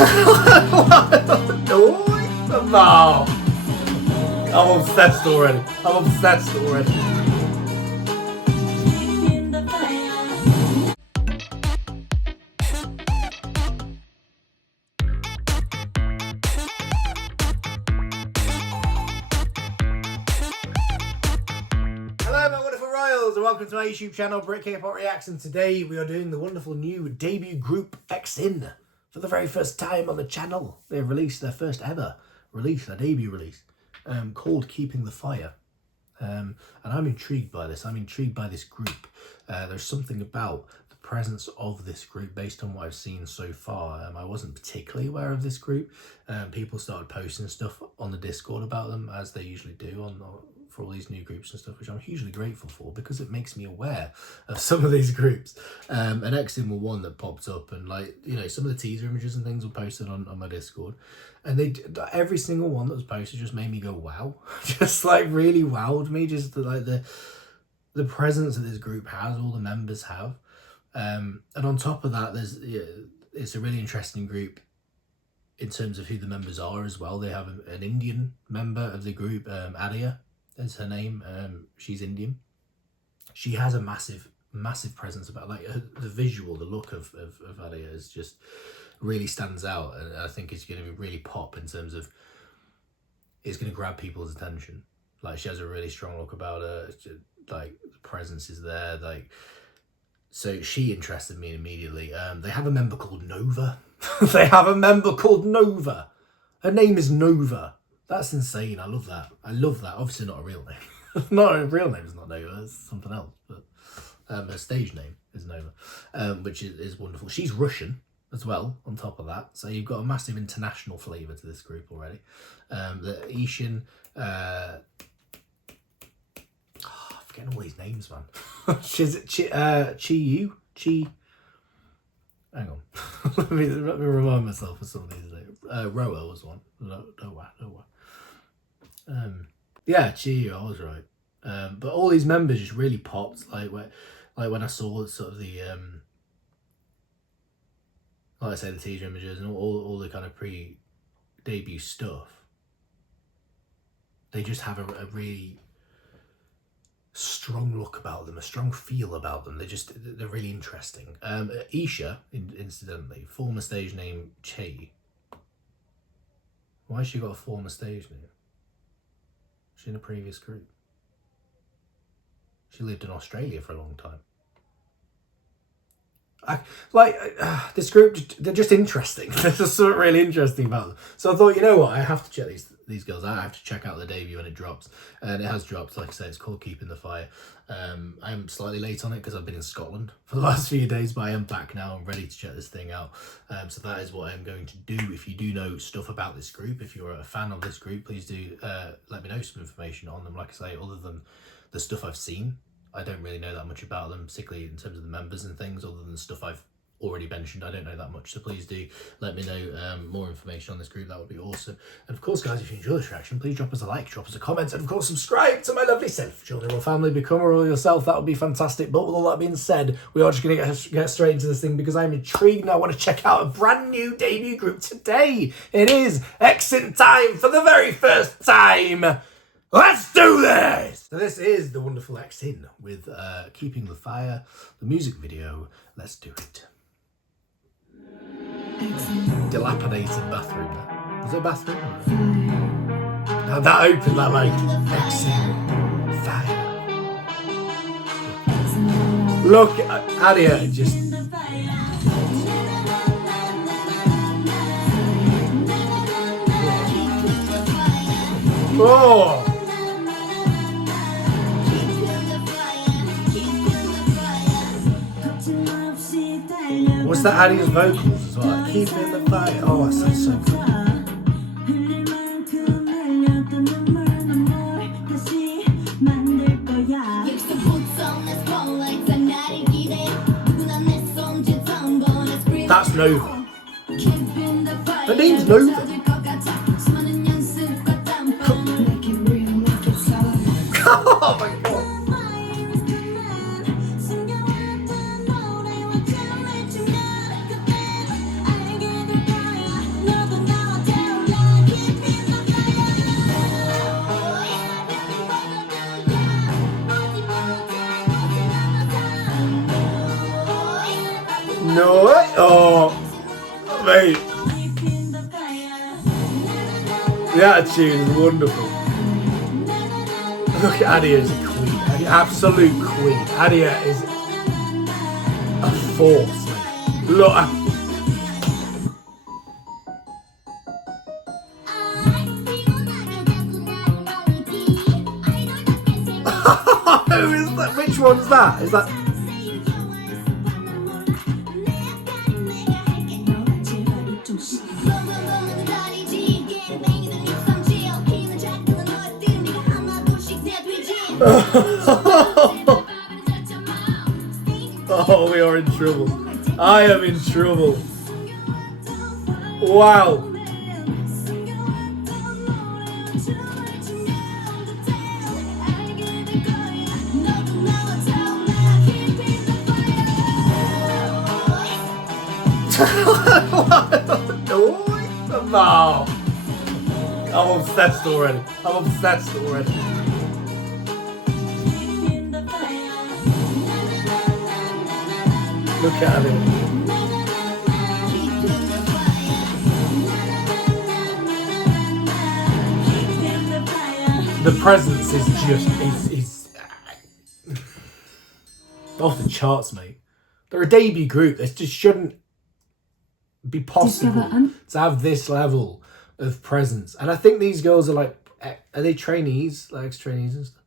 No. I'm obsessed already. Hello my wonderful royals and welcome to my YouTube channel Brit K-Pop Reacts, and today we are doing the wonderful new debut group XIN for the very first time on the channel. They've released their first ever release, their debut release, called Keeping the Fire. And I'm intrigued by this. I'm intrigued by this group. There's something about the presence of this group based on what I've seen so far. I wasn't particularly aware of this group. People started posting stuff on the Discord about them, as they usually do for all these new groups and stuff, which I'm hugely grateful for because it makes me aware of some of these groups. And XIN were one that popped up, and some of the teaser images and things were posted on my Discord, and every single one that was posted just made me go wow. Just really wowed me, just the presence that this group has, all the members have. And on top of that, it's a really interesting group in terms of who the members are as well. They have an Indian member of the group, Adia is her name. She's Indian. She has a massive presence about the visual, the look of Adia is just really stands out, and I think it's going to really pop in terms of it's going to grab people's attention. She has a really strong look about her. The presence is there. So she interested me immediately. They have a member called Nova. They have a member called Nova. Her name is Nova. That's insane. I love that. Obviously not a real name. Not a real name is not Nova. It's something else. But her stage name is Nova, which is wonderful. She's Russian as well, on top of that. So you've got a massive international flavour to this group already. The Ishin... I'm forgetting all these names, man. Chi-Yu? Hang on. let me remind myself of some of these names. Roa was one. Noah. Yeah, Chi-Yu, I was right. But all these members just really popped. When I saw sort of the like I say, the teaser images and all the kind of pre-debut stuff, they just have a really strong look about them, a strong feel about them. They're really interesting. Isha, incidentally, former stage name Che. Why has she got a former stage name? She's in a previous group. She lived in Australia for a long time. This group, they're just interesting. There's just something really interesting about them. So I thought, you know what, I have to check these girls out. I have to check out the debut when it drops. And it has dropped, like I said, it's called Keeping the Fire. I'm slightly late on it because I've been in Scotland for the last few days, but I am back now and ready to check this thing out. So that is what I'm going to do. If you do know stuff about this group, if you're a fan of this group, please do let me know some information on them. Like I say, other than the stuff I've seen, I don't really know that much about them, particularly in terms of the members and things, other than the stuff I've already mentioned. I don't know that much, so please do let me know more information on this group. That would be awesome. And of course, guys, if you enjoy this reaction, please drop us a like, drop us a comment, and of course subscribe to my lovely self. Join the royal family, become a royal yourself. That would be fantastic. But with all that being said, we are just going to get straight into this thing because I'm intrigued and I want to check out a brand new debut group today. It is XIN time for the very first time. Let's do this! So this is the wonderful XIN with Keeping the Fire, the music video. Let's do it. Dilapidated bathroom. Was it a bathroom? Now that opened that XIN Fire. Look at Adia just... Oh! What's that Adia's vocals as well? Keeping the fire. Oh, that sounds so good. That's Nova. Her name's Nova. Oh my god. No way. Oh, mate. The attitude is wonderful. Look at Adia as a queen. An absolute queen. Adia is a force, mate. Look. Who is that? Which one's that? Is that... Oh, we are in trouble. I am in trouble. Wow. No. I'm obsessed already. Look at him. The presence is just is off the charts, mate. They're a debut group. This just shouldn't be possible to have this level of presence. And I think these girls are like, are they trainees, like ex-trainees and stuff?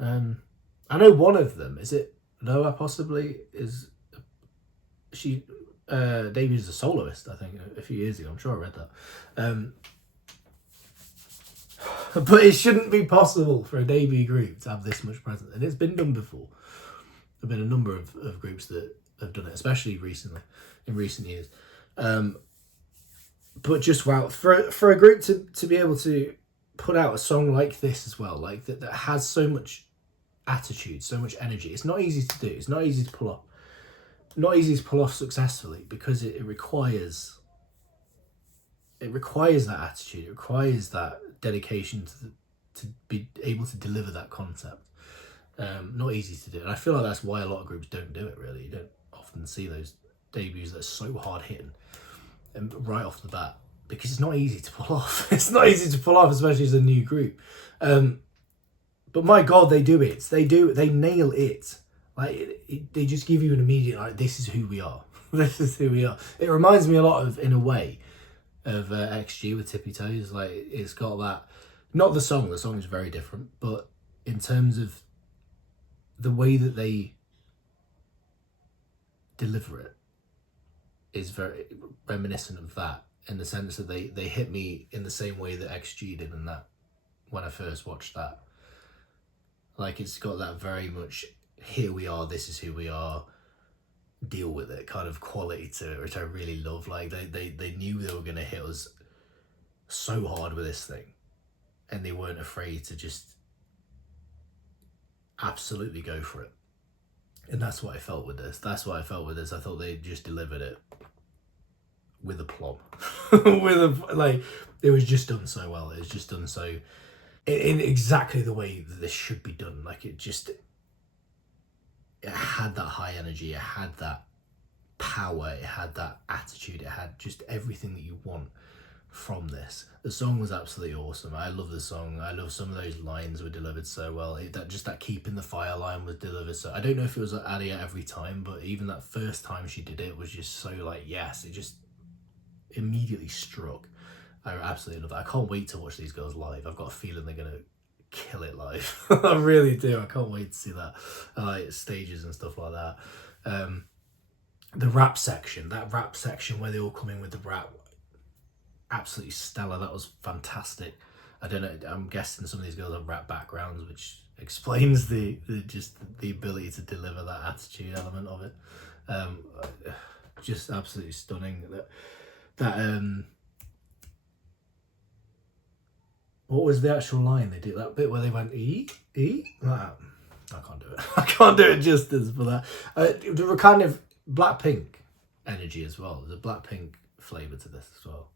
I know one of them, is it Noah possibly, is she debuted as a soloist, I think, a few years ago. I'm sure I read that. But it shouldn't be possible for a debut group to have this much presence. And it's been done before. There have been a number of groups that have done it, especially recently, in recent years. But just wow, for a group to be able to put out a song like this as well, like that has so much attitude, so much energy. It's not easy to do. It's not easy to pull off. Not easy to pull off successfully because it requires that attitude. It requires that dedication to be able to deliver that concept. Not easy to do, and I feel like that's why a lot of groups don't do it. Really, you don't often see those debuts that are so hard hitting and right off the bat, because it's not easy to pull off. It's not easy to pull off, especially as a new group. But my God, they do it. They nail it. Like they just give you an immediate, like, this is who we are. This is who we are. It reminds me a lot of, in a way, of XG with Tippy Toes. Like, it's got that, not the song is very different, but in terms of the way that they deliver it is very reminiscent of that, in the sense that they hit me in the same way that XG did in that, when I first watched that. Like, it's got that very much, here we are, this is who we are, deal with it kind of quality to it, which I really love. Like, they knew they were going to hit us so hard with this thing, and they weren't afraid to just absolutely go for it. And that's what I felt with this. I thought they just delivered it with aplomb. Like, it was just done so well. It was just done so in exactly the way that this should be done. Like, it had that high energy, it had that power, it had that attitude, it had just everything that you want from this. The song was absolutely awesome. I love the song. I love some of those lines were delivered so well. That keeping the fire line was delivered so. I don't know if it was Adia every time, but even that first time she did it was just so like, yes, it just immediately struck. I absolutely love that. I can't wait to watch these girls live. I've got a feeling they're gonna kill it live. I really do. I can't wait to see that, like stages and stuff like that. The rap section where they all come in with the rap, absolutely stellar. That was fantastic. I don't know, I'm guessing some of these girls have rap backgrounds, which explains the ability to deliver that attitude element of it. Just absolutely stunning. What was the actual line they did? That bit where they went I can't do it. I can't do it justice for that. There were kind of Blackpink energy as well. There's a Blackpink flavour to this as well.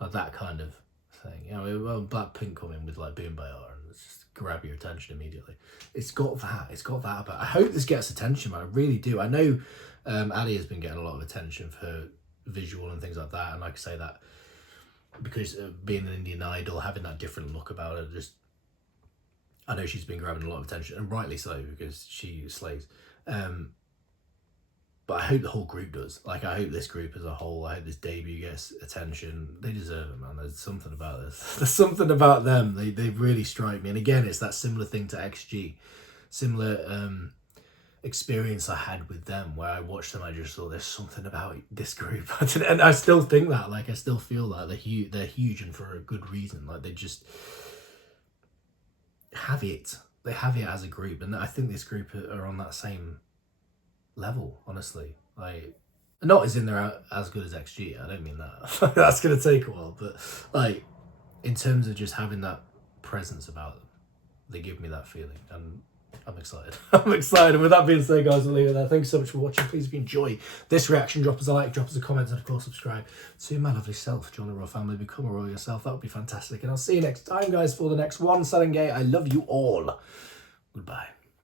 Like that kind of thing. You know, well, Blackpink come in with like Boom Bayar and just grab your attention immediately. It's got that. But I hope this gets attention, man. I really do. I know Ali has been getting a lot of attention for her visual and things like that, and like I say that because being an Indian Idol, having that different look about her, just I know she's been grabbing a lot of attention, and rightly so, because she slays. But I hope the whole group does. Like, I hope this group as a whole, I hope this debut gets attention. They deserve it, man. There's something about this. There's something about them. They really strike me. And again, it's that similar thing to XG. Similar experience I had with them, where I watched them, I just thought there's something about this group. And I still think that. Like, I still feel that. They're huge, and for a good reason. Like, they just have it. They have it as a group. And I think this group are on that same level, honestly. Like, not as in they're as good as XG, I don't mean that. That's gonna take a while, but like in terms of just having that presence about them, they give me that feeling, and I'm excited. I'm excited. With that being said, guys, I'll leave it there. Thanks so much for watching. Please, if you enjoy this reaction, drop us a like, drop us a comment, and of course subscribe to my lovely self. Join the royal family, become a royal yourself. That would be fantastic. And I'll see you next time, guys, for the next one. Selling Gay. I love you all. Goodbye.